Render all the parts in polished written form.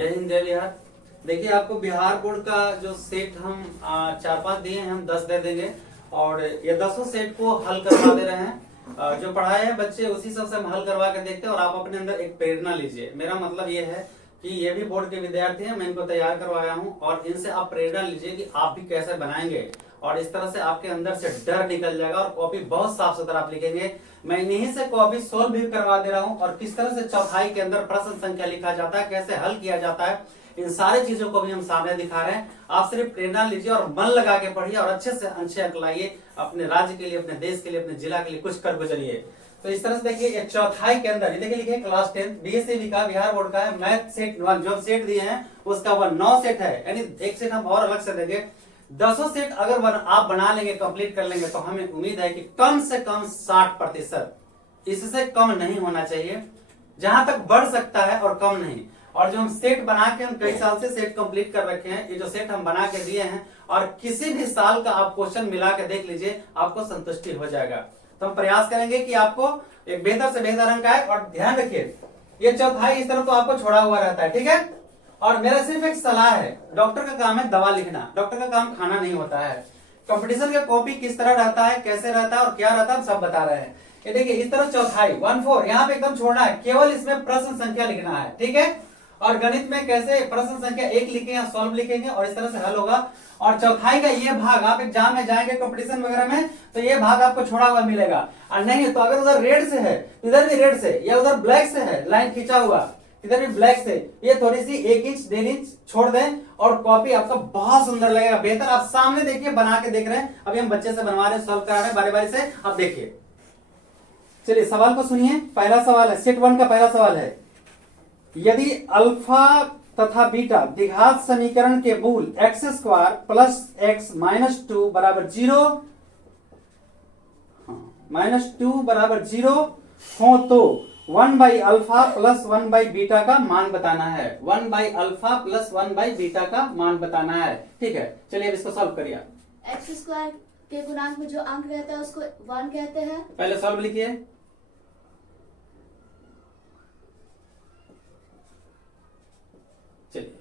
जय हिंद जय बिहार। देखिए आपको बिहार बोर्ड का जो सेट हम 4-5 दिए हैं, हम 10 दे देंगे और ये 10 सेट को हल करवा दे रहे हैं। जो पढ़ाए हैं बच्चे उसी सब से हम हल करवा के देखते हैं और आप अपने अंदर एक प्रेरणा लीजिए। मेरा मतलब ये है कि ये भी बोर्ड के विद्यार्थी हैं, मैं इनको तैयार करवाया हूँ और इनसे आप प्रेरणा लीजिए कि आप भी कैसे बनाएंगे और इस तरह से आपके अंदर से डर निकल जाएगा और कॉपी बहुत साफ सुथरा आप लिखेंगे। मैं इन्हीं से कॉपी सोल्व भी करवा दे रहा हूं और किस तरह से चौथाई के अंदर प्रश्न संख्या लिखा जाता है, कैसे हल किया जाता है, इन सारी चीजों को भी हम सामने दिखा रहे हैं। आप सिर्फ प्रेरणा लीजिए और मन लगा के पढ़िए और अच्छे से अच्छे अंक लाइए अपने राज्य के लिए, अपने देश के लिए, अपने जिला के लिए कुछ कर गुजरिए। तो इस तरह से देखिए एक चौथाई के अंदर देखिए लिखे क्लास 10 बीएससी का बिहार बोर्ड का है, मैथ सेट जो सेट दिए हैं उसका वह 9 सेट है, यानी एक सेट हम और अलग से देंगे। 10 सेट अगर आप बना लेंगे, कंप्लीट कर लेंगे तो हमें उम्मीद है कि कम से कम 60%, इससे कम नहीं होना चाहिए, जहां तक बढ़ सकता है और कम नहीं। और जो हम सेट बना के हम कई साल से सेट कंप्लीट कर रखे हैं, ये जो सेट हम बना के दिए हैं और किसी भी साल का आप क्वेश्चन मिला के देख लीजिए, आपको संतुष्टि हो जाएगा। तो हम प्रयास करेंगे कि आपको एक बेहतर से बेहतर अंक आए। और ध्यान रखिए ये चौथाई इस तरह तो आपको छोड़ा हुआ रहता है, ठीक है। और मेरा सिर्फ एक सलाह है, डॉक्टर का काम है दवा लिखना, डॉक्टर का काम खाना नहीं होता है। कंपटीशन का कॉपी किस तरह रहता है, कैसे रहता है और क्या रहता है हम सब बता रहे हैं। ये देखिए इस तरह चौथाई 1-4 यहाँ पे एकदम छोड़ना है, केवल इसमें प्रश्न संख्या लिखना है, ठीक है। और गणित में कैसे प्रश्न संख्या 1 लिखे या सॉल्व लिखेंगे और इस तरह से हल होगा। और चौथाई का ये भाग आप एग्जाम में जाएंगे कंपटीशन वगैरह में तो ये भाग आपको छोड़ा हुआ मिलेगा। और नहीं तो अगर उधर रेड से है, इधर भी रेड से, या उधर ब्लैक से है लाइन खींचा हुआ, इधर भी ब्लैक से, ये थोड़ी सी 1 इंच 1.5 इंच छोड़ दें और कॉपी आपका बहुत सुंदर लगेगा, बेहतर। आप सामने देखिए, बना के देख रहे हैं, अभी हम बच्चे से बनवा रहे हैं, सॉल्व करा रहे हैं बारी बारी से, आप देखिए। चलिए सवाल को सुनिए। पहला सवाल है सेट 1 का पहला सवाल है, यदि अल्फा तथा बीटा द्विघात समीकरण के मूल x² प्लस x -2 बराबर 0 हो तो 1/अल्फा प्लस 1/बीटा का मान बताना है। 1/अल्फा प्लस 1/बीटा का मान बताना है, ठीक है। चलिए अब इसको सॉल्व करिए। x² के गुणांक में जो अंक रहता है उसको 1 कहते हैं। पहले सॉल्व लिखिए। चलिए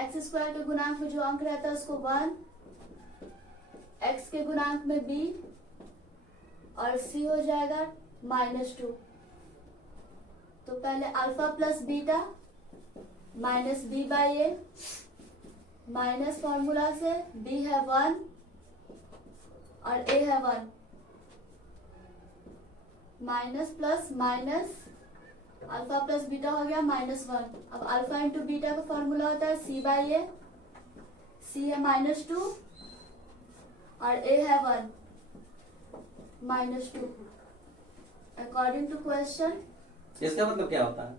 x² के गुणांक में जो अंक रहता है उसको 1, x के गुणांक में b और c हो जाएगा -2। तो पहले alpha plus beta minus b/a minus formula से b है 1 और a है 1, minus plus minus alpha plus beta हो गया -1। अब अल्फा इंटू बीटा का फॉर्मूला होता है c/a, c है -2 और a है 1 -2। अकॉर्डिंग टू क्वेश्चन, इसका मतलब क्या होता है?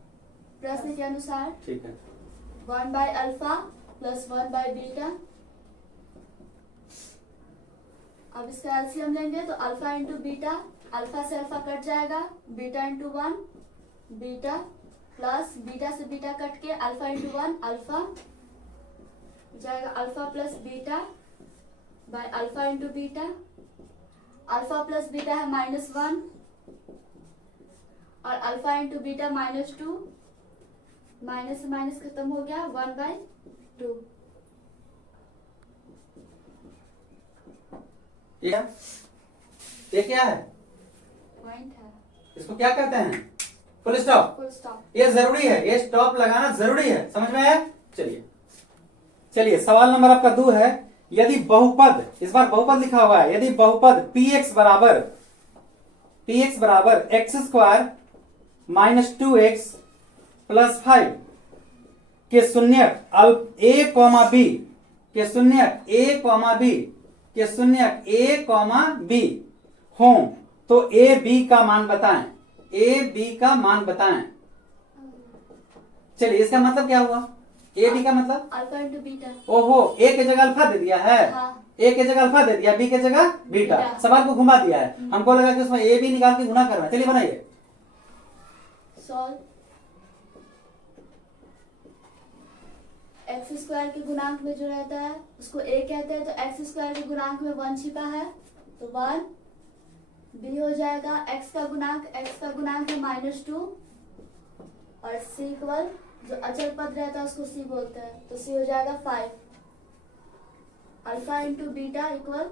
प्रश्न के अनुसार, ठीक है, 1/अल्फा प्लस 1/बीटा। अब इसका एलसीएम लेंगे तो अल्फा इंटू बीटा, अल्फा से अल्फा कट जाएगा, beta into 1 beta plus beta से बीटा कट के अल्फा इंटू 1 अल्फा जाएगा, alpha plus beta by alpha into beta. Alpha plus beta है -1 और अल्फा इंटू बीटा -2, माइनस से माइनस खत्म हो गया, 1/2। ये क्या है? पॉइंट है, इसको क्या कहते हैं? Full stop. Full stop. ये जरूरी है, ये स्टॉप लगाना जरूरी है, समझ में आया? चलिए सवाल नंबर आपका 2 है, यदि बहुपद, इस बार बहुपद लिखा हुआ है, यदि बहुपद px बराबर x² -2x प्लस 5 के शून्यक a, b हो तो a b का मान बताएं। चलिए इसका मतलब क्या हुआ? ए बी का मतलब अल्फा इंटू बीटा। ओहो, ए के जगह अल्फा दे दिया है। हाँ। ए के जगह अल्फा दे दिया, बी के जगह बीटा, सवाल को घुमा दिया है। हमको लगा कि उसमें ए बी निकाल के गुना करना। चलिए बनाइए। सॉल्व। x² के गुणांक में जो रहता है उसको a कहते हैं, तो x² के गुणांक में 1 छिपा है तो 1 b हो जाएगा। x का गुणांक है -2 और c इक्वल जो अचल पद रहता है उसको c बोलते हैं, तो c हो जाएगा 5। Alpha into beta equal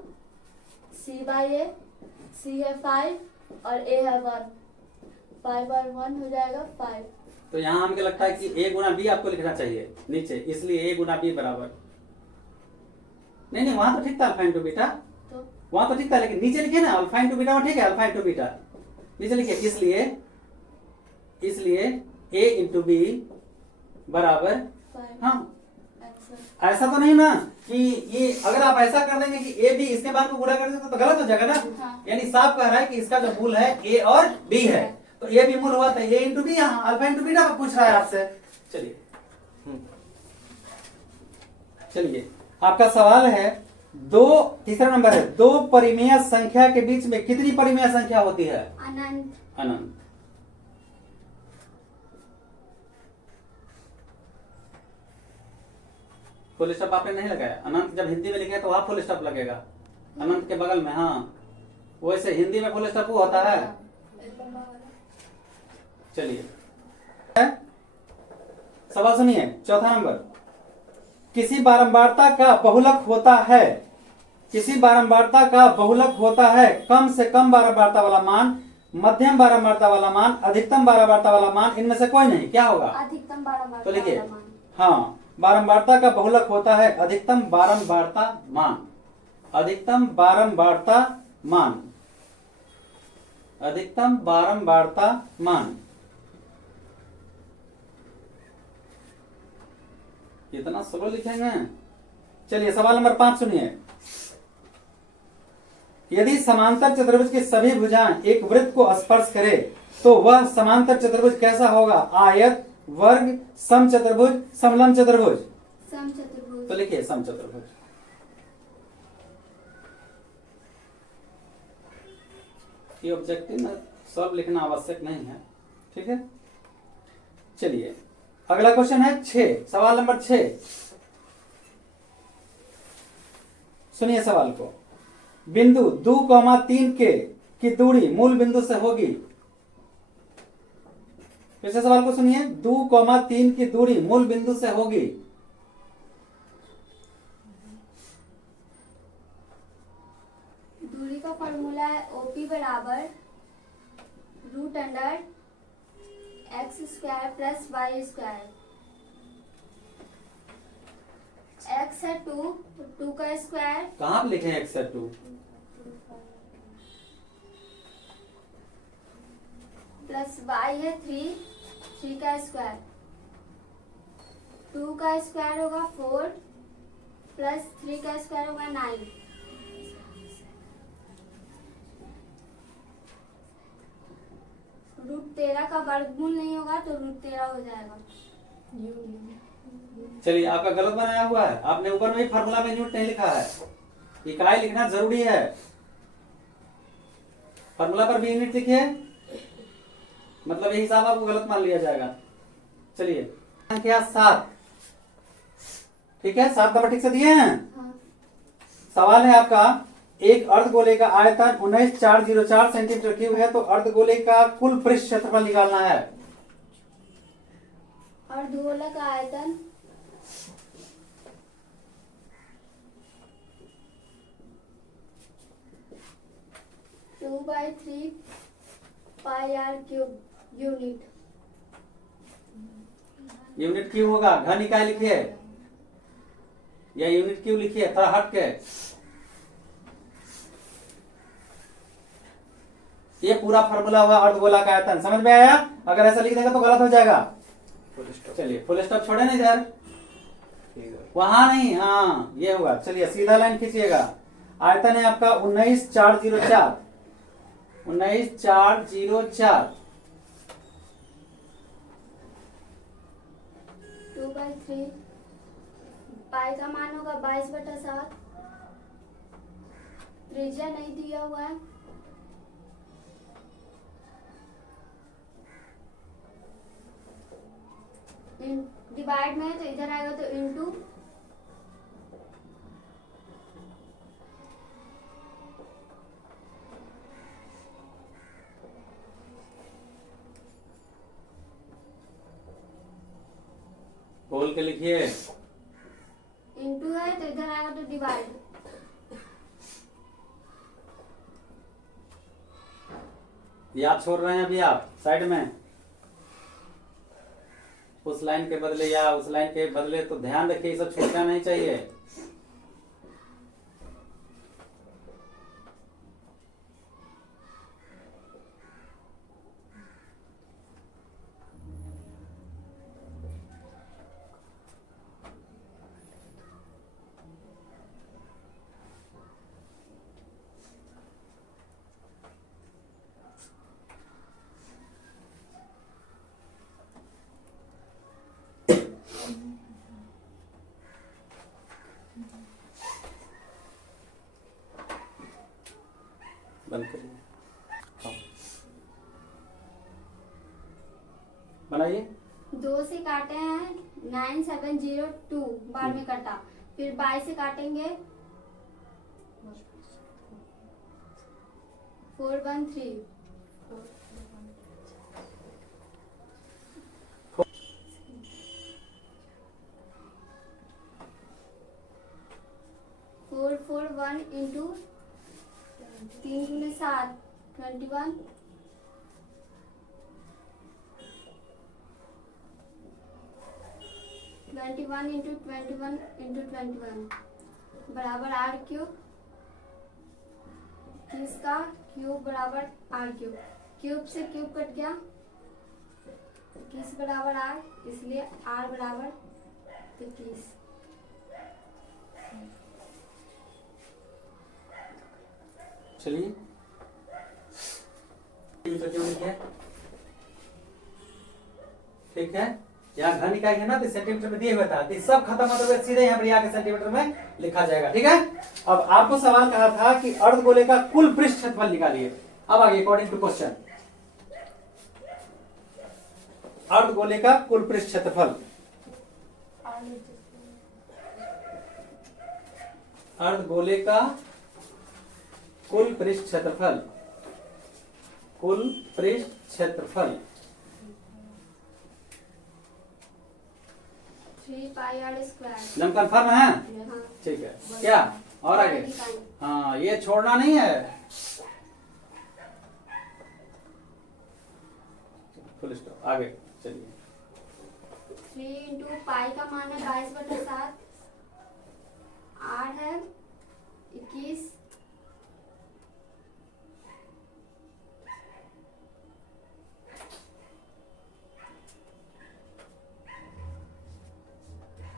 c/a, c है 5 और a है 1, 5 और 1 हो जाएगा 5। तो यहाँ हमें लगता है कि a गुना b आपको लिखना चाहिए नीचे, इसलिए a गुना b बराबर, नहीं वहां तो ठीक था अल्फा इंटू बीटा, तो वहां तो ठीक था, लेकिन नीचे लिखिए ना अल्फा इंटू बीटा, ठीक है अल्फा इंटू बीटा नीचे लिखिए, इसलिए a इंटू बी बराबर 5 हाँ। आंसर। ऐसा तो नहीं ना कि ये अगर आप ऐसा कर देंगे कि ए बी इसके बाद को गुणा कर देंगे तो गलत हो जाएगा ना। हाँ। यानी साफ कह रहा है कि इसका जो मूल है ए और बी है, तो ए बी मूल हुआ था ए इंटू बी, यहाँ अल्फा इंटू बीटा पूछ रहा है आपसे। चलिए चलिए आपका सवाल है तीसरा नंबर है, दो परिमेय संख्या के बीच में कितनी परिमेय संख्या होती है? अनंत। अनंत। फुल स्टॉप आपने नहीं लगाया, अनंत जब हिंदी में लिखे तो वहां फुल स्टॉप लगेगा, अनंत के बगल में। हाँ वैसे हिंदी में फुल स्टॉप होता है। चलिए सवाल सुनिए, चौथा नंबर, किसी बारंबारता का बहुलक होता है, किसी बारंबारता का बहुलक होता है कम से कम बारंबारता वाला मान, मध्यम बारंबारता वाला मान, अधिकतम बारंबारता वाला मान, इनमें से कोई नहीं, क्या होगा? अधिकतम बारंबारता तो लिखिए, वाला मान। हाँ बारंबारता का बहुलक होता है अधिकतम बारंबारता मान, अधिकतम बारंबारता मान, अधिकतम बारंबारता मान। इतना स्लो लिखेंगे? चलिए सवाल नंबर 5 सुनिए, यदि समांतर चतुर्भुज की सभी भुजाएं एक वृत्त को स्पर्श करे तो वह समांतर चतुर्भुज कैसा होगा? आयत, वर्ग, समचतुर्भुज, समलंब चतुर्भुज। समचतुर्भुज। तो लिखिए समचतुर्भुज। ये ऑब्जेक्टिव में सब लिखना आवश्यक नहीं है, ठीक है। चलिए अगला क्वेश्चन है 6, सवाल नंबर 6। सुनिए सवाल को, बिंदु 2,3 के की दूरी मूल बिंदु से होगी। फिर से सवाल को सुनिए, 2,3 की दूरी मूल बिंदु से होगी। दूरी का फॉर्मूला है OP बराबर √under x² plus y²। x है 2, तो 2 का स्क्वायर कहां पे लिखे x है 2? प्लस y है 3, 3 का स्क्वायर। 2 का स्क्वायर होगा 4 प्लस 3 का स्क्वायर होगा 9। √13 का वर्गमूल नहीं होगा तो √13 हो जाएगा। चलिए आपका गलत बनाया हुआ है, आपने ऊपर में फार्मूला में यूनिट नहीं लिखा है, इकाई लिखना जरूरी है। फार्मूला पर भी यूनिट लिखिए, मतलब ये हिसाब आपको गलत मान लिया जाएगा। चलिए संख्या 7, ठीक है 7 नंबर ठीक से दिए हैं। हाँ। सवाल है आपका, एक अर्धगोले का आयतन 19,404 सेंटीमीटर क्यूब है, तो अर्धगोले का कुल पृष्ठ क्षेत्रफल निकालना है। अर्धगोला का आयतन 2/3 पाई r क्यूब यूनिट। यूनिट क्यों होगा? घन इकाई लिखिए या यूनिट क्यों लिखिए, थोड़ा हट के। ये पूरा फार्मूला हुआ अर्धगोला का आयतन, समझ में आया? अगर ऐसा लिख देंगे तो गलत हो जाएगा। चलिए फुल स्टॉप छोड़े नहीं इधर, वहां नहीं, हाँ ये होगा। चलिए सीधा लाइन खींचिएगा। आयतन है आपका 19,404, 19,404। 2/3 पाई का मान होगा 22/7। त्रिज्या नहीं दिया हुआ है। डिवाइड में है तो इधर आएगा तो इनटू। खोल के लिखिए। इंटू है तो इधर आएगा तो डिवाइड। या छोड़ रहे हैं अभी आप साइड में, उस लाइन के बदले या उस लाइन के बदले, तो ध्यान रखिए ये सब छूटना नहीं चाहिए। बंद करिए। हाँ। बनाइए। 2 से काटे हैं 9702 बार में कटा, फिर 22 से काटेंगे 413। 441 इंटू 3 गुने 7 21। 21 इंटू 21 इंटू 21 बराबर आर क्यूब। किसका क्यूब बराबर आर क्यूब, क्यूब से क्यूब कट गया, किस बराबर आर, इसलिए आर बराबर 21। चलिए क्यों लिखे, ठीक है। यहाँ घन इकाई है ना तो सेंटीमीटर में दिए हुए था, तो सब खत्म होते हुए सीधे यहाँ पर आके सेंटीमीटर में लिखा जाएगा, ठीक है। अब आपको सवाल कहा था कि अर्धगोले का कुल पृष्ठ क्षेत्रफल निकालिए। अब आगे अकॉर्डिंग टू क्वेश्चन, अर्धगोले का कुल पृष्ठ क्षेत्रफल, अर्धगोले का कुल पृष्ठ क्षेत्रफल, कुल पृष्ठ क्षेत्रफल 3 पाई आर स्क्वायर। एकदम कन्फर्म है, हाँ। ठीक है। क्या और आगे, हाँ ये छोड़ना नहीं है, फुल स्टॉप। आगे चलिए। 3 इंटू पाई का मान है 22/7, आर है 21,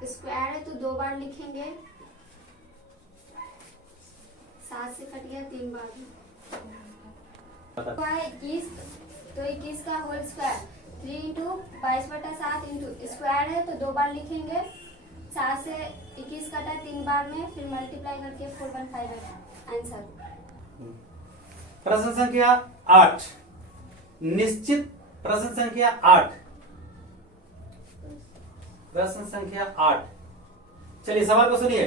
स्क्वायर है तो 2 बार लिखेंगे, 7 से कट गया 3 बार। बता। 21 तो 21 का whole square, 3 into 22/7 into square है तो 2 बार लिखेंगे, 7 से 21 कटा 3 बार में, फिर मल्टीप्लाई करके 415 है आंसर। प्रश्न संख्या 8, निश्चित प्रश्न संख्या 8, प्रश्न संख्या 8। चलिए सवाल को सुनिए।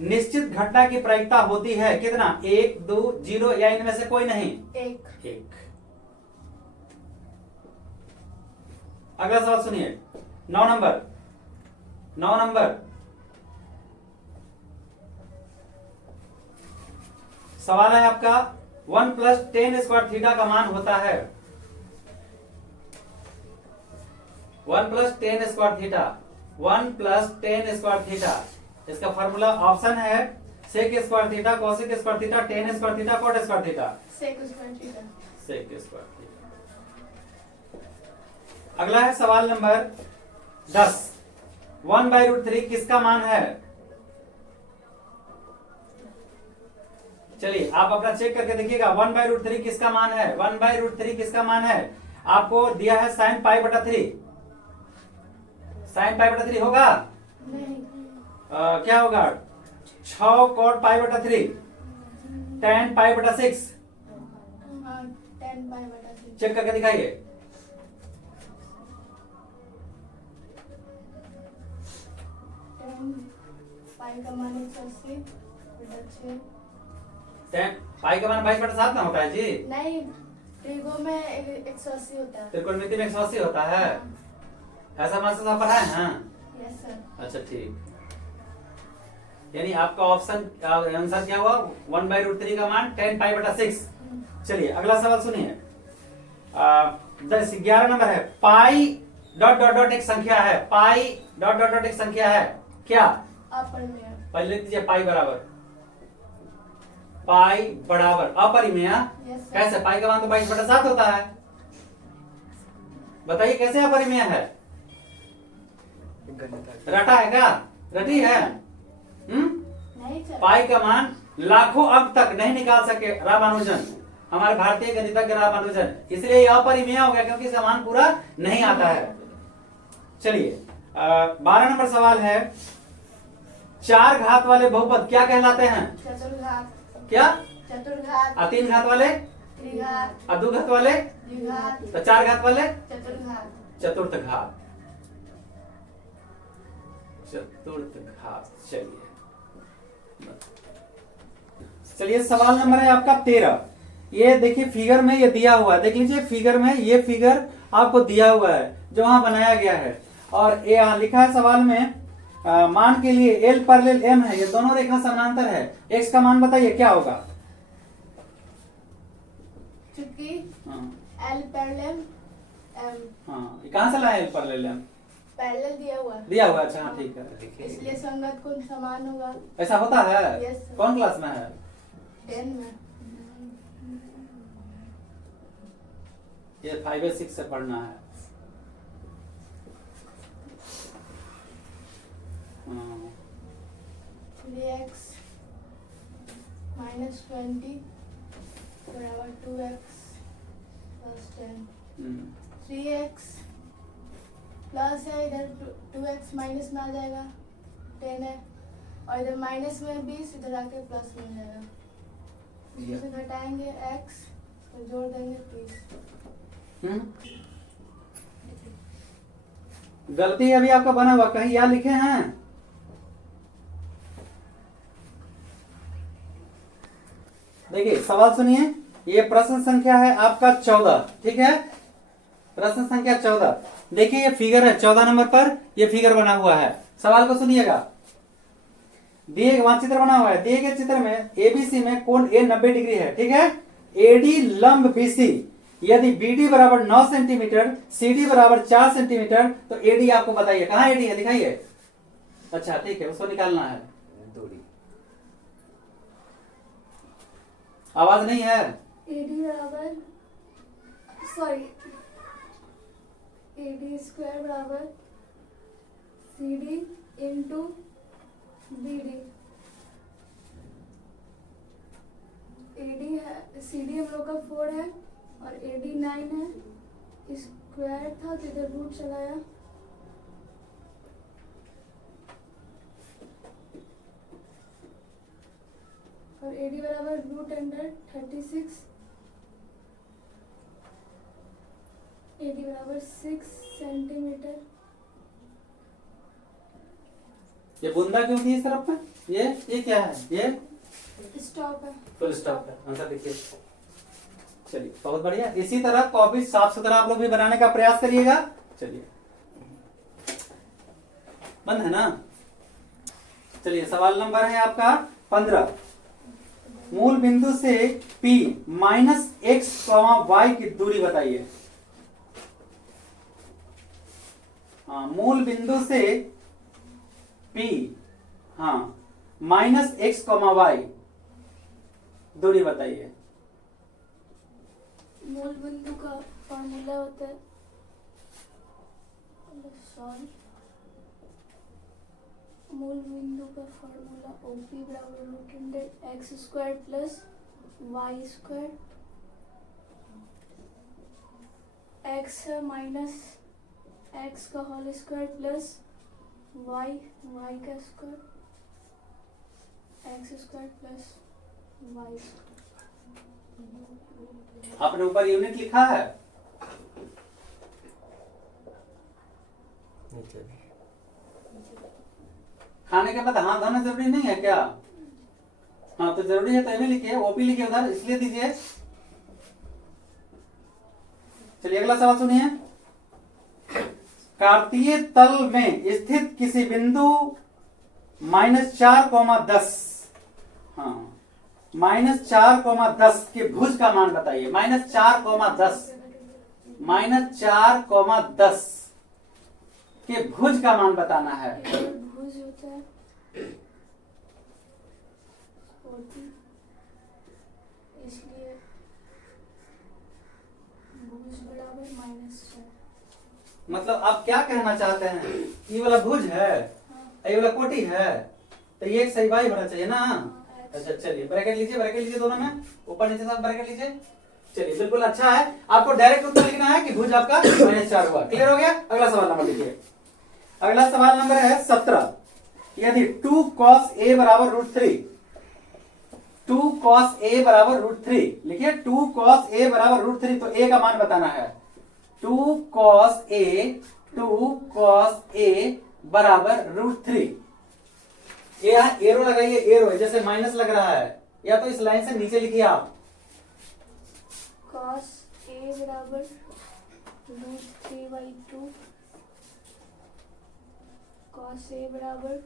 निश्चित घटना की प्रायिकता होती है कितना, 1, 2, 0 या इनमें से कोई नहीं, 1। अगला सवाल सुनिए, 9 नंबर, 9 नंबर सवाल है आपका 1 + tan स्क्वायर थीटा का मान होता है, 1 + tan square theta, 1 + tan square theta. इसका फॉर्मूला ऑप्शन है sec square theta, cosec square theta, tan square theta, cot square theta. sec square theta. sec square theta. अगला है सवाल नंबर 10, 1/√3 किसका मान है। चलिए आप अपना चेक करके देखिएगा, 1/√3 किसका मान है, 1/√3 किसका मान है। आपको दिया है sin π/3, sin π/3 होगा नहीं। क्या होगा, 6 cot π/3, tan π/6। tan π/3 चेक करके दिखाइए। पाई का मान 180/6। tan पाई का मान 22/7 में होता है जी, नहीं त्रिगो में 180 होता है। त्रिकोणमिति में 180 होता है, ऐसा मास्टर साहब पढ़ाए हैं। सर। अच्छा ठीक, यानी आपका ऑप्शन आंसर क्या हुआ? 1/√3 का मान 10 पाई बटा 6। चलिए अगला सवाल सुनिए। 11 नंबर है, पाई डॉट डॉट डॉट एक संख्या है, पाई डॉट डॉट डॉट एक संख्या है, क्या? अपरिमेय। पहले लिख दीजिए पाई बराबर, पाई बराबर अपरिमेय। Yes sir. कैसे? पाई का मान तो 22/7 होता है, बताइए कैसे अपरिमेय है? रटा है क्या? रटी है? नहीं सर। पाई का मान लाखों अंक तक नहीं निकाल सके रामानुजन, हमारे भारतीय गणितज्ञ रामानुजन, इसलिए यह अपरिमेय हो गया क्योंकि इसका मान पूरा नहीं आता है। चलिए 12 नंबर सवाल है, 4 घात वाले बहुपद क्या कहलाते हैं? चतुर्घात। क्या? चतुर्घात। 3 घात वाले? त्रिघात। 2 घात वाले? द्विघात। तो 4 घात वाले? चतुर्घात। चतुर्थ घात। चतुर्थ घात। चलिए सवाल नंबर है आपका 13। ये देखिए फिगर में ये दिया हुआ है, देख लीजिए फिगर में, ये फिगर आपको दिया हुआ है जो वहां बनाया गया है, और ये यहाँ लिखा है सवाल में मान के लिए L पैरेलल M है, ये दोनों रेखा समानांतर है, x का मान बताइए क्या होगा? चूंकि हाँ L पैरेलल M हाँ, ये कहाँ से लाए L पैरेलल M? पैरेलल दिया हुआ है, दिया हुआ, अच्छा हाँ ठीक है। इसलिए संगत कोण समान होगा। ऐसा होता है? Yes, sir. कौन क्लास में है? 10 में। ये 5 या 6 से पढ़ना है। हाँ। 3x minus 20 बराबर 2x plus 10। 3x प्लस है, इधर 2x माइनस में आ जाएगा, 10 है, और इधर माइनस में 20, इधर आके प्लस में आ जाएगा। इसमें से घटाएंगे x तो जोड़ देंगे 30। गलती अभी आपका बना हुआ, कहीं या लिखे हैं? देखिए सवाल सुनिए, ये प्रश्न संख्या है आपका 14, ठीक है? प्रश्न संख्या 14, देखिए ये फिगर है 14 नंबर पर, ये फिगर बना हुआ है। सवाल को सुनिएगा, दिए वहां चित्र बना हुआ है, दिए गए चित्र में एबीसी में कोण ए 90 डिग्री है, ठीक है? एडी लंब बीसी, यदि बीडी बराबर 9 सेंटीमीटर, सीडी बराबर 4 सेंटीमीटर, तो एडी आपको बताइए कहाँ एडी है, दिखाइए। अच्छा ठीक है, उसको निकालना है। आवाज नहीं है? एडी बराबर, सॉरी, एडी स्क्वायर बराबर सीडी इंटू बीडी। एडी है, सीडी हम लोग का 4 है और एडी 9 है, स्क्वायर था तो इधर रूट चलाया, और एडी बराबर रूट अंडर 36, एडी बराबर 6 सेंटीमीटर। ये बुंदा क्यों थी इस तरफ में? ये क्या है? ये स्टॉप है। फुल स्टॉप है, आंसर देखिए। चलिए बहुत बढ़िया, इसी तरह कॉपी साफ सुथरा आप लोग भी बनाने का प्रयास करिएगा। चलिए बंद है ना? चलिए सवाल नंबर है आपका 15, मूल बिंदु से P माइनस x, y की दूरी बताइए। हाँ, मूल बिंदु से P, हाँ, माइनस x, y दूरी बताइए। मूल बिंदु का फॉर्मूला होता है, सॉरी, मूल बिंदु का फॉर्मूला OP बराबर root under x square plus y square, x minus x का होल स्क्वायर प्लस y का square, x square plus y square. आपने ऊपर यूनिट लिखा है? खाने के बाद हाथ धोना जरूरी नहीं है क्या? हाँ तो जरूरी है तो ये लिखिए, ओपी लिखिए उधर, इसलिए दीजिए। चलिए अगला सवाल सुनिए, कार्तीय तल में स्थित किसी बिंदु -4, 10, हाँ -4, 10 के भुज का मान बताइए। -4, 10 के भुज का मान बताना है। भुज होता है 40, इसलिए भुज बराबर -4। मतलब आप क्या कहना चाहते हैं? ये वाला भुज है, ये वाला कोटि है, तो ये एक सही बाई होना चाहिए ना। अच्छा चलिए ब्रैकेट लीजिए दोनों में, ऊपर नीचे सब ब्रैकेट लीजिए। चलिए बिल्कुल अच्छा है। आपको डायरेक्ट उत्तर लिखना है कि भुज आपका -4 हुआ। क्लियर हो गया? अगला सवाल नंबर लिखिए। अगला सवाल नंबर है 17। यदि 2 cos A बराबर √3, 2 cos A बराबर √3, लिखिए 2 cos A बराबर √3, तो A का मान बताना है। 2 cos A बराबर √3। ये यहाँ एरो लगाइए, एरो है जैसे माइनस लग रहा है, या तो इस लाइन से नीचे लिखिए आप। cos A बराबर √3/2, cos A बराबर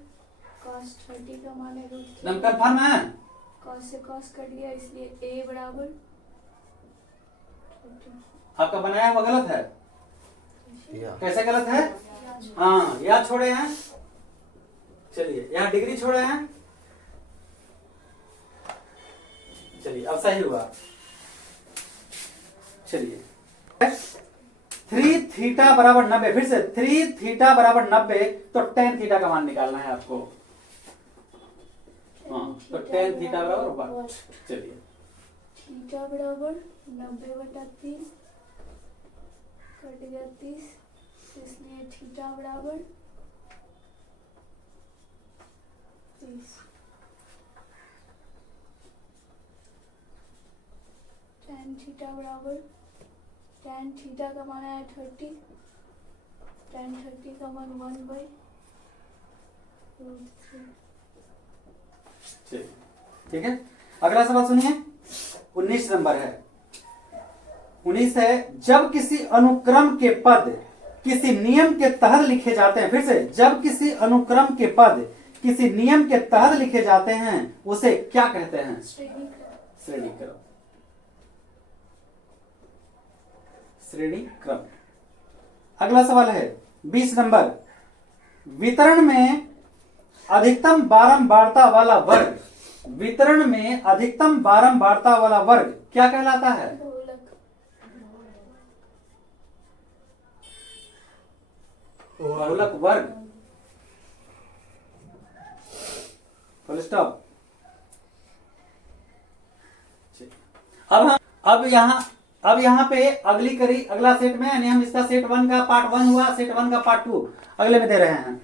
cos 30 का मान है √3। नम कन्फर्म है? cos से cos कट गया, इसलिए A बराबर 30। आपका बनाया हुआ गलत है। कैसे गलत है? हाँ, यहाँ छोड़े हैं, चलिए यहाँ डिग्री छोड़े हैं, चलिए अब सही हुआ। चलिए 3 थीटा बराबर 90, फिर से 3 थीटा बराबर 90, तो 10 थीटा का मान निकालना है आपको। हाँ, तो 10 थीटा बराबर 1। चलिए थीटा बराबर 90/3 कट गया 30, इसलिए थीटा बराबर 30। tan थीटा बराबर, tan थीटा का मान है 30, tan 30 का मान 1/√3। ठीक है। अगला सवाल सुनिए, 19 नंबर है। 19 है, जब किसी अनुक्रम के पद किसी नियम के तहत लिखे जाते हैं, फिर से जब किसी अनुक्रम के पद किसी नियम के तहत लिखे जाते हैं, उसे क्या कहते हैं? श्रेणी क्रम। श्रेणी क्रम। अगला सवाल है 20 नंबर, वितरण में अधिकतम बारंबारता वाला वर्ग, वितरण में अधिकतम बारंबारता वाला वर्ग क्या कहलाता है? बहुलक वर्ग। Full stop. अब यहाँ पे अगला सेट में, यानी हम इसका सेट 1 का पार्ट 1 हुआ, सेट 1 का पार्ट 2 अगले में दे रहे हैं।